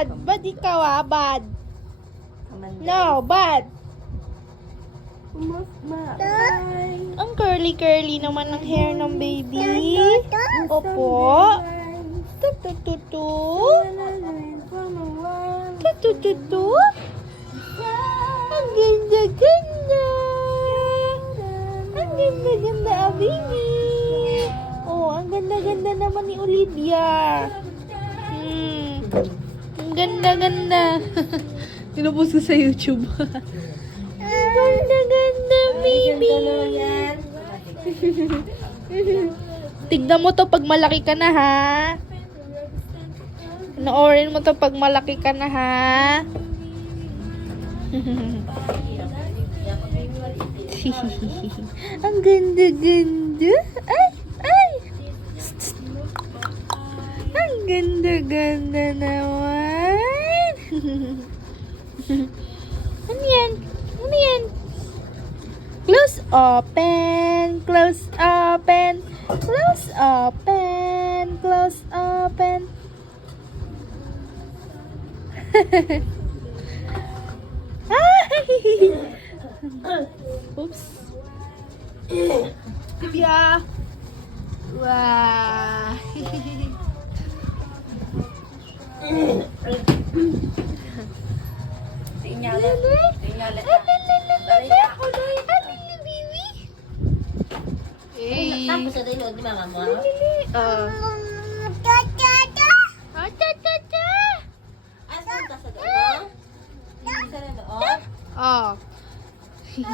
bad. Bad ikaw bad. No, bad. Ang curly-curly naman ng hair ng baby. Opo. Tutututu. Tutututu. Ang ganda-ganda. Ang ganda-ganda, baby. Oh, ang ganda-ganda naman ni Olivia. Ang ganda-ganda. Pinupost ko sa YouTube. Ang ganda-ganda, baby. Tignan mo to pag malaki ka na, ha? Panoorin mo to pag malaki ka na, ha? Ang ganda-ganda. Ay, ay. Ang ganda-ganda naman. Ano yan? Ano yan? Close, open. Close, open. Close, open. Close, open. Oops. Yeah. Wow. Tingnan. Hey. Tapos sa dilo di mama mo. Ah.